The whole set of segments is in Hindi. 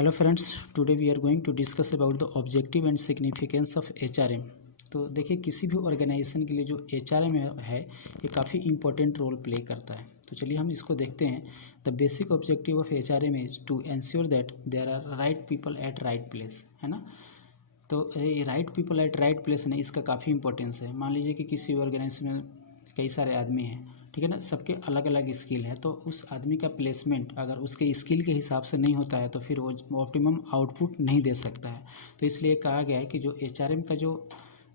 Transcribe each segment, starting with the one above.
Hello friends, today we are going to discuss about the objective and significance of HRM. तो देखिए, किसी भी ऑर्गेनाइजेशन के लिए जो एचआरएम है ये काफ़ी इंपॉर्टेंट रोल प्ले करता है। तो चलिए हम इसको देखते हैं। The basic objective of HRM is to ensure that there are right people at right place, है ना। तो ये right people at right place है ना, इसका काफ़ी इंपॉर्टेंस है। मान लीजिए कि किसी ऑर्गेनाइजेशन में कई सारे आदमी हैं, ठीक है ना, सबके अलग अलग स्किल है। तो उस आदमी का प्लेसमेंट अगर उसके स्किल के हिसाब से नहीं होता है तो फिर वो ऑप्टिमम आउटपुट नहीं दे सकता है। तो इसलिए कहा गया है कि जो एचआरएम का जो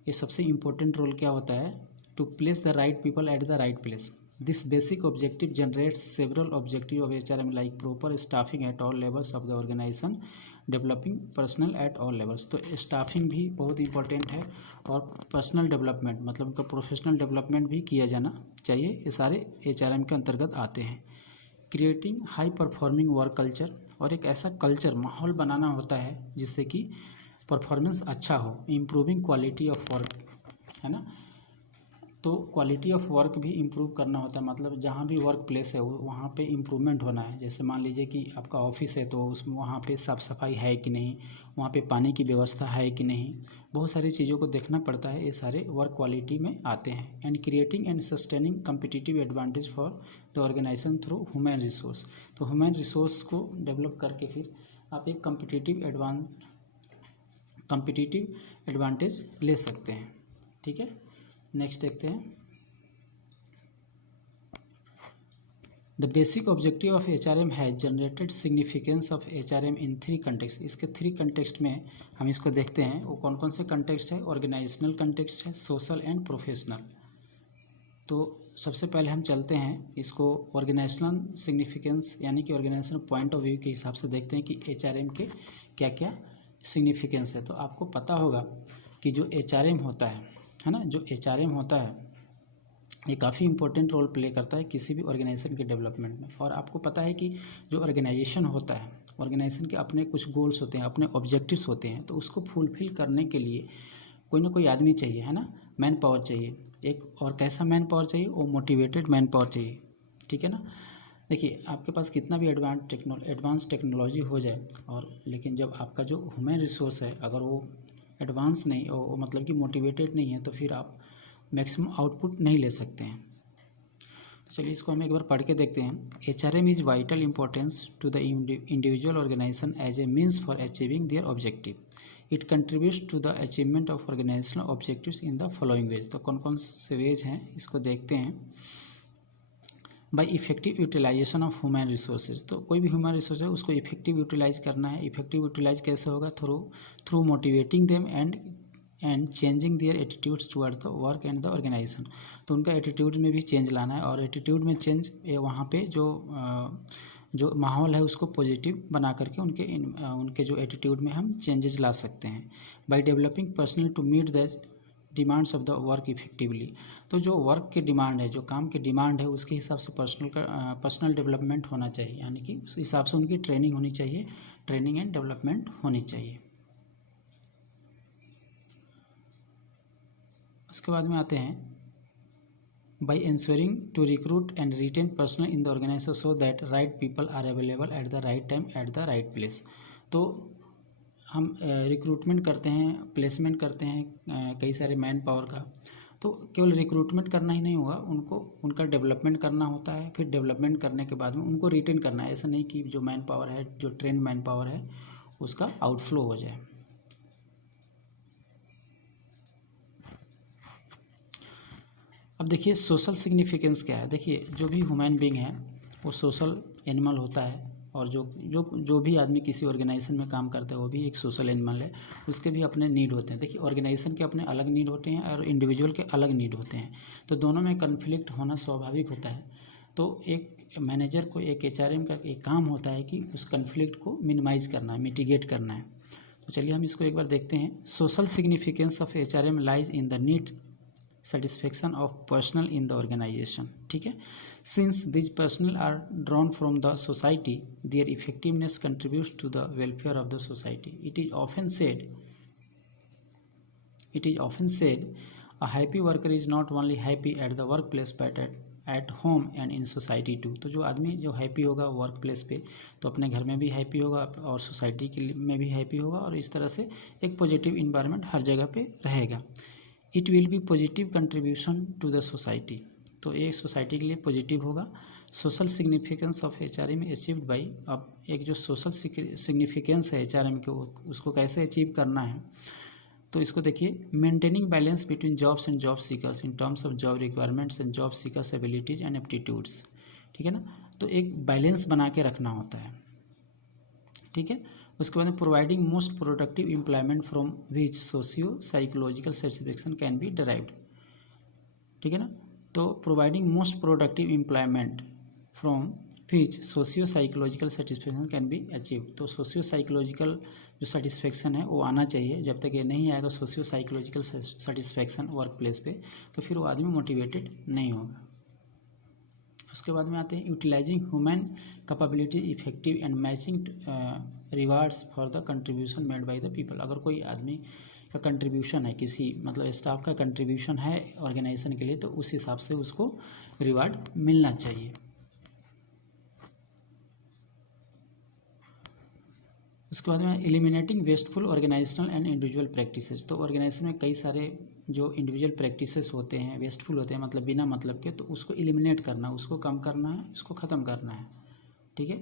ये सबसे इम्पोर्टेंट रोल क्या होता है, to place the right people at the right place. This basic objective generates several objective of HRM like proper staffing at all levels of the organization, developing personnel at all levels. तो स्टाफिंग भी बहुत इंपॉर्टेंट है और पर्सनल डेवलपमेंट मतलब उनका प्रोफेशनल डेवलपमेंट भी किया जाना चाहिए। ये सारे एचआरएम के अंतर्गत आते हैं। Creating high performing work culture, और एक ऐसा कल्चर माहौल बनाना होता है जिससे कि परफॉर्मेंस अच्छा हो। इम्प्रूविंग क्वालिटी ऑफ वर्क, है ना। तो क्वालिटी ऑफ वर्क भी इम्प्रूव करना होता है, मतलब जहाँ भी वर्क प्लेस है वहाँ पे इम्प्रूवमेंट होना है। जैसे मान लीजिए कि आपका ऑफिस है तो उसमें वहाँ पे साफ़ सफाई है कि नहीं, वहाँ पे पानी की व्यवस्था है कि नहीं, बहुत सारी चीज़ों को देखना पड़ता है। ये सारे वर्क क्वालिटी में आते हैं। And creating and sustaining competitive advantage for the organization through human resource. तो ह्यूमन रिसोर्स को डेवलप करके फिर आप एक कम्पिटिटिव एडवांटेज ले सकते हैं, ठीक है। नेक्स्ट देखते हैं। The basic objective of HRM has generated significance of HRM in 3 context. इसके 3 कंटेक्स्ट में हम इसको देखते हैं। वो कौन कौन से कंटेक्स्ट है? ऑर्गेनाइजेशनल कंटेक्स्ट है, सोशल एंड प्रोफेशनल। तो सबसे पहले हम चलते हैं इसको ऑर्गेनाइजेशनल सिग्निफिकेंस यानी कि ऑर्गेनाइजेशनल पॉइंट ऑफ व्यू के हिसाब से देखते हैं कि एचआरएम के क्या क्या सिग्निफिकेंस है। तो आपको पता होगा कि जो एचआरएम होता है ना, जो एचआरएम होता है ये काफ़ी इंपॉर्टेंट रोल प्ले करता है किसी भी ऑर्गेनाइजेशन के डेवलपमेंट में। और आपको पता है कि जो ऑर्गेनाइजेशन होता है, ऑर्गेनाइजेशन के अपने कुछ गोल्स होते हैं, अपने ऑब्जेक्टिव्स होते हैं। तो उसको फुलफिल करने के लिए कोई ना कोई आदमी चाहिए, है ना, मैन पावर चाहिए एक। और कैसा मैन पावर चाहिए? वो मोटिवेटेड मैन पावर चाहिए, ठीक है ना। देखिए, आपके पास कितना भी एडवांस टेक्नोलॉजी हो जाए, और लेकिन जब आपका जो ह्यूमन रिसोर्स है अगर वो एडवांस नहीं, वो मतलब कि मोटिवेटेड नहीं है, तो फिर आप मैक्सिमम आउटपुट नहीं ले सकते हैं। तो चलिए इसको हम एक बार पढ़ के देखते हैं। HRM is vital importance to the individual organization as a means for achieving their objective. It contributes to the achievement of organizational objectives in the following ways. तो कौन कौन से वेज हैं इसको देखते हैं। By effective utilisation of human resources. तो कोई भी ह्यूमन रिसोर्स है उसको इफेक्टिव यूटिलाइज करना है। इफेक्टिव यूटिलाइज कैसे होगा? Through motivating them and changing their attitudes towards the work and the organisation. तो उनका एटीट्यूड में भी चेंज लाना है, और एटीट्यूड में चेंज वहाँ पे जो माहौल है उसको पॉजिटिव बना करके उनके जो एटीट्यूड में हम चेंजेस ला सकते हैं। By developing personnel to meet the demands of the work effectively. तो जो वर्क के डिमांड है, जो काम के डिमांड है, उसके हिसाब से पर्सनल डेवलपमेंट होना चाहिए, यानी कि उस हिसाब से उनकी ट्रेनिंग होनी चाहिए, ट्रेनिंग एंड डेवलपमेंट होनी चाहिए। उसके बाद में आते हैं by ensuring to recruit and retain personnel in the organisation so that right people are available at the right time at the right place. तो हम रिक्रूटमेंट करते हैं, प्लेसमेंट करते हैं कई सारे मैन पावर का। तो केवल रिक्रूटमेंट करना ही नहीं होगा, उनको उनका डेवलपमेंट करना होता है। फिर डेवलपमेंट करने के बाद में उनको रिटेन करना है। ऐसा नहीं कि जो मैन पावर है, जो ट्रेंड मैन पावर है, उसका आउटफ्लो हो जाए। अब देखिए सोशल सिग्निफिकेंस क्या है। देखिए, जो भी ह्यूमन बीइंग है वो सोशल एनिमल होता है, और जो भी आदमी किसी ऑर्गेनाइजेशन में काम करता है वो भी एक सोशल एनिमल है। उसके भी अपने नीड होते हैं। देखिए, ऑर्गेनाइजेशन के अपने अलग नीड होते हैं और इंडिविजुअल के अलग नीड होते हैं। तो दोनों में कन्फ्लिक्ट होना स्वाभाविक होता है। तो एक मैनेजर को, एक एचआरएम का एक काम होता है कि उस कन्फ्लिक्ट को मिनिमाइज़ करना है, मिटिगेट करना है। तो चलिए हम इसको एक बार देखते हैं। Social significance of HRM lies in the need satisfaction of personnel in the organization, ठीक है। Since these personnel are drawn from the society, their effectiveness contributes to the welfare of the society. It is often said a happy worker is not only happy at the workplace at home and in society too. तो जो आदमी जो हैप्पी होगा वर्क प्लेस पे, तो अपने घर में भी हैप्पी होगा और सोसाइटी के में भी हैप्पी होगा, और इस तरह से एक पॉजिटिव इन्वायरमेंट हर जगह पे रहेगा। It will be positive contribution to the society. तो ये सोसाइटी के लिए पॉजिटिव होगा। Social significance of HRM achieved by, अब एक जो सोशल सिग्निफिकेंस है HRM के, उसको कैसे अचीव करना है, तो इसको देखिए, maintaining balance between jobs and job seekers in terms of job requirements and job seekers abilities and aptitudes. ठीक है ना, तो एक बैलेंस बना के रखना होता है। ठीक है, उसके बाद में providing most productive employment from which socio psychological satisfaction can be derived. ठीक है ना, तो providing most productive employment from which socio psychological satisfaction can be achieve. तो सोशियो साइकोलॉजिकल जो सेटिस्फेक्शन है वो आना चाहिए। जब तक ये नहीं आएगा socio psychological satisfaction work place पे, तो फिर वो आदमी मोटिवेटेड नहीं होगा। उसके बाद में आते हैं utilising human capability effective and matching rewards for the contribution made by the people. अगर कोई आदमी का कंट्रीब्यूशन है, किसी मतलब स्टाफ का कंट्रीब्यूशन है ऑर्गेनाइजेशन के लिए, तो उस हिसाब से उसको रिवार्ड मिलना चाहिए। उसके बाद में eliminating wasteful organisational and individual practices. तो ऑर्गेनाइजेशन में कई सारे जो इंडिविजुअल प्रैक्टिसेस होते हैं, वेस्टफुल होते हैं, मतलब बिना मतलब के, तो उसको एलिमिनेट करना, उसको कम करना है, उसको ख़त्म करना है। ठीक है,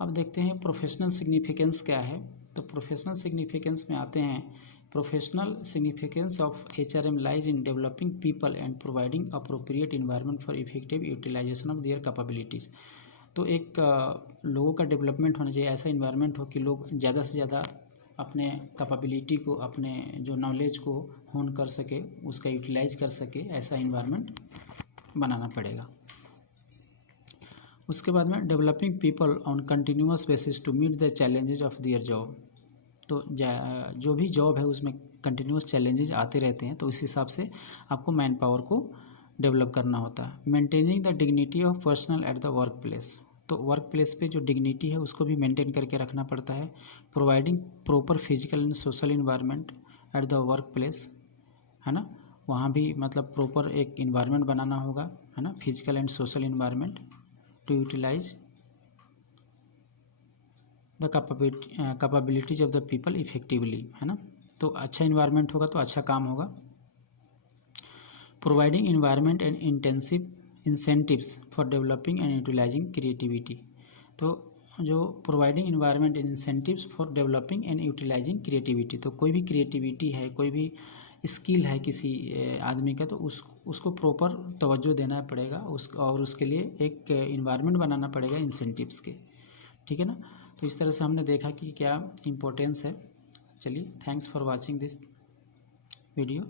अब देखते हैं प्रोफेशनल सिग्निफिकेंस क्या है। तो प्रोफेशनल सिग्निफिकेंस में आते हैं, professional significance of HRM lies in developing people and providing appropriate environment for effective utilisation of their capabilities. तो एक लोगों का डेवलपमेंट होना चाहिए, ऐसा इन्वायरमेंट हो कि लोग ज़्यादा से ज़्यादा अपने कैपेबिलिटी को, अपने जो नॉलेज को होन कर सके, उसका यूटिलाइज कर सके, ऐसा इन्वायरमेंट बनाना पड़ेगा। उसके बाद में developing people on continuous basis to meet the challenges of their job. तो जो भी जॉब है उसमें कंटिन्यूअस चैलेंजेज आते रहते हैं, तो इस हिसाब से आपको मैन पावर को डेवलप करना होता है। Maintaining the dignity of personal at the work place. तो वर्क प्लेस पे जो डिग्निटी है उसको भी मेंटेन करके रखना पड़ता है। Providing proper physical and social environment at the work place, है ना, वहाँ भी मतलब प्रॉपर एक इन्वायरमेंट बनाना होगा, है ना, physical and social environment to utilise the capabilities of the people effectively, है ना। तो अच्छा इन्वायरमेंट होगा तो अच्छा काम होगा। Providing environment and intensive incentives for developing and utilising creativity. तो जो providing environment and incentives for developing and utilising creativity, तो कोई भी क्रिएटिविटी है, कोई भी स्किल है किसी आदमी का, तो उसको प्रॉपर तवज्जो देना पड़ेगा, और उसके लिए एक इन्वायरमेंट बनाना पड़ेगा इंसेंटिव्स के। ठीक है ना, तो इस तरह से हमने देखा कि क्या इम्पोर्टेंस है। चलिए, thanks for watching this video.